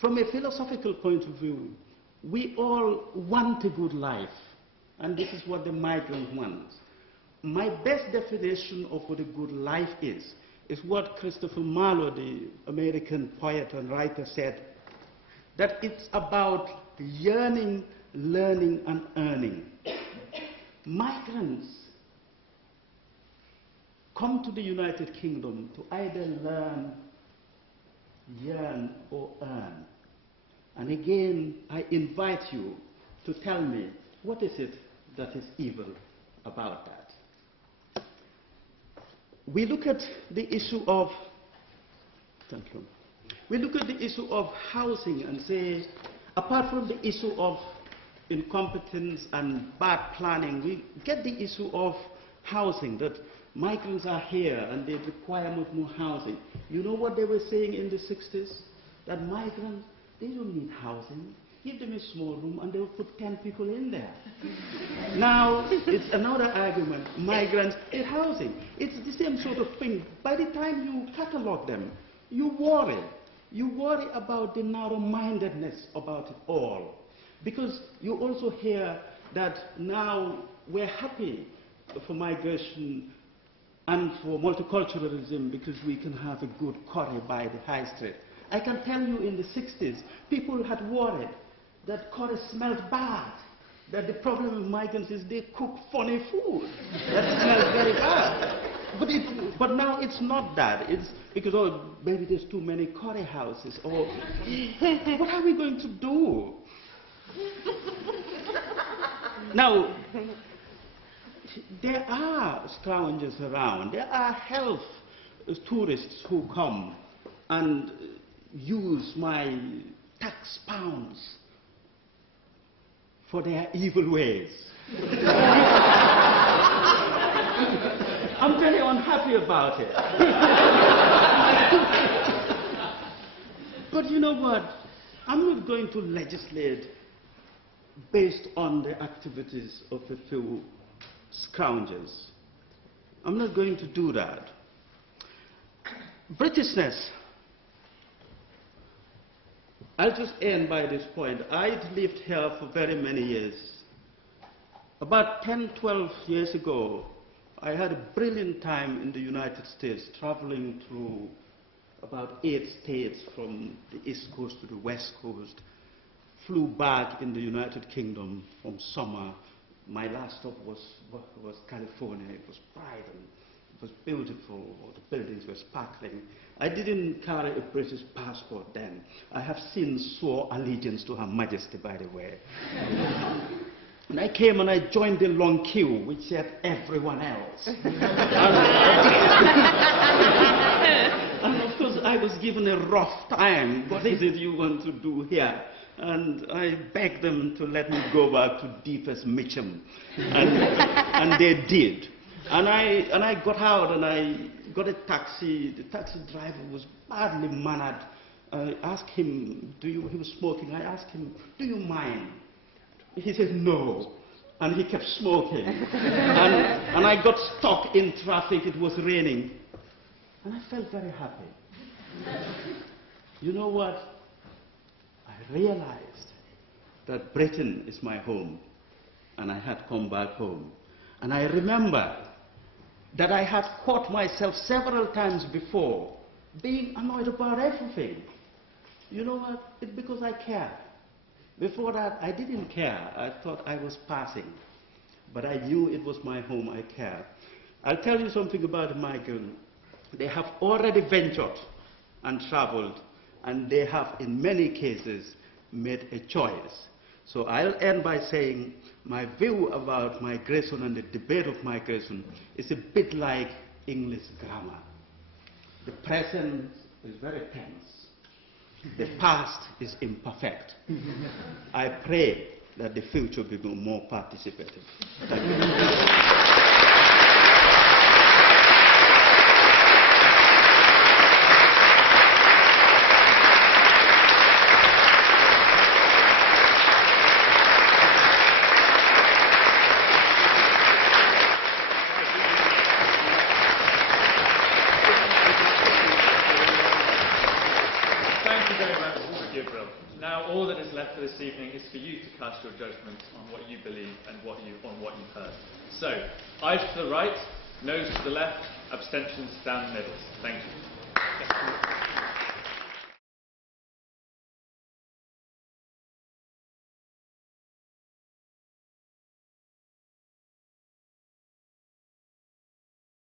from a philosophical point of view, we all want a good life, and this is what the migrant wants. My best definition of what a good life is what Christopher Marlowe, the American poet and writer, said, that it's about yearning, learning, and earning. Migrants come to the United Kingdom to either learn, yearn, or earn. And again, I invite you to tell me, what is it that is evil about that? We look at the issue of, thank you. We look at the issue of housing and say, apart from the issue of incompetence and bad planning, we get the issue of housing, that migrants are here and they require much more housing. You know what they were saying in the 60s? That migrants, they don't need housing. Give them a small room and they'll put 10 people in there. Now, it's another argument. Migrants need housing. It's the same sort of thing. By the time you catalog them, you worry. You worry about the narrow-mindedness about it all. Because you also hear that now we're happy for migration and for multiculturalism because we can have a good curry by the high street. I can tell you in the 60s, people had worried that curry smelled bad, that the problem with migrants is they cook funny food that smells very bad. But now it's not that. It's because, oh, maybe there's too many curry houses, or what are we going to do? Now, there are scroungers around. There are health tourists who come and use my tax pounds for their evil ways. I'm very unhappy about it. But you know what? I'm not going to legislate based on the activities of a few scroungers. I'm not going to do that. Britishness. I'll just end by this point. I'd lived here for very many years. About 10, 12 years ago, I had a brilliant time in the United States, traveling through about 8 states from the East Coast to the West Coast. Flew back in the United Kingdom from summer. My last stop was California. It was bright and it was beautiful. The buildings were sparkling. I didn't carry a British passport then. I have since swore allegiance to Her Majesty, by the way. And I came and I joined the long queue, which said everyone else. And of course, I was given a rough time. What is it you want to do here? And I begged them to let me go back to deepest Mitcham. And they did. And I got out and I got a taxi. The taxi driver was badly mannered. I asked him, he was smoking. I asked him, do you mind? He said no. And he kept smoking. And I got stuck in traffic. It was raining. And I felt very happy. You know what? I realized that Britain is my home. And I had come back home. And I remember that I had caught myself several times before being annoyed about everything. You know what? It's because I care. Before that, I didn't care. I thought I was passing. But I knew it was my home. I cared. I'll tell you something about the migrant. They have already ventured and traveled, and they have, in many cases, made a choice. So I'll end by saying my view about migration and the debate of migration is a bit like English grammar. The present is very tense. The past is imperfect. I pray that the future will be more participative. Thank you. Thank you very much. Gabriel. Now all that is left for this evening is for you to cast your judgment on what you believe and on what you've heard. So, eyes to the right, nose to the left, abstentions down the middle. Thank you.